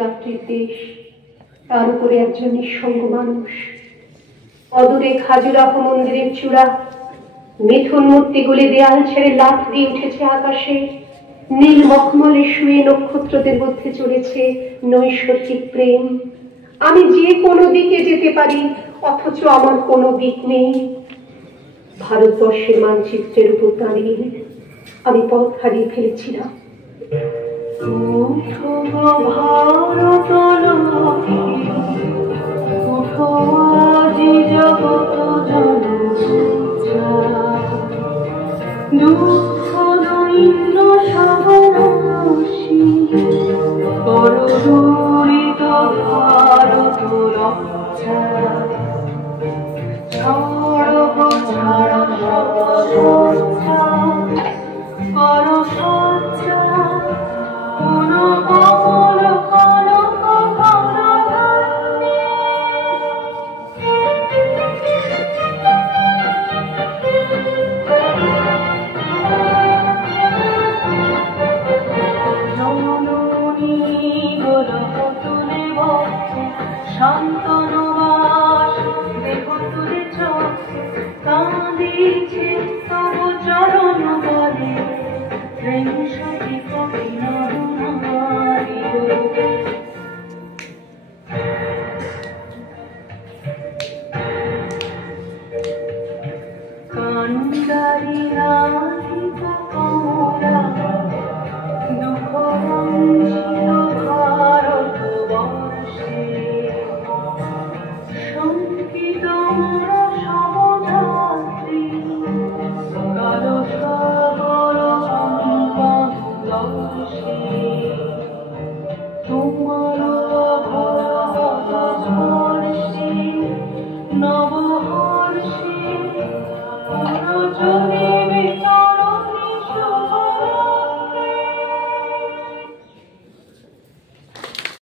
রাত্রির দেশ, তার উপরে একজন নিঃসঙ্গ মানুষ। অদূরে খাজুরাহ মন্দিরের চূড়া, মিথুন মূর্তিগুলি দেয়াল ছেড়ে লাফ দিয়ে উঠেছে আকাশে। নীল মখমলে শুয়ে নক্ষত্রদের মধ্যে চলেছে নৈসর্গিক প্রেম। আমি যে কোনো দিকে যেতে পারি, অথচ আমার কোনো দিক নেই। ভারতবর্ষের মানচিত্রের উপর দাঁড়িয়ে আমি পথ হারিয়ে ফেলেছিলাম। ভারত লক্ষ্মী, উঠো আজি জগৎ জনসজ্জা, দুঃখ দৈন্য সবনাশী, করদূরিত ভারত লজ্জা, ছড়ব ছাড়া সব সজ্জা, কর সজ্জা কমল কনক বনধান্যে। জননী গোলক তুলে বক্ষে, শান্তনু বাস দেহ তুলে চক্ষে, কাঁদিছে তব চরণ বলে, ত্রিংশতি কোটি নর নারী। কান্ডারি রাধিত কমলা, দুঃখ বঞ্চিত ভারতবর্ষে, শঙ্কিত মোর সবযাত্রী, কালো সাগর সম্পদ লক্ষ্যে। তোমার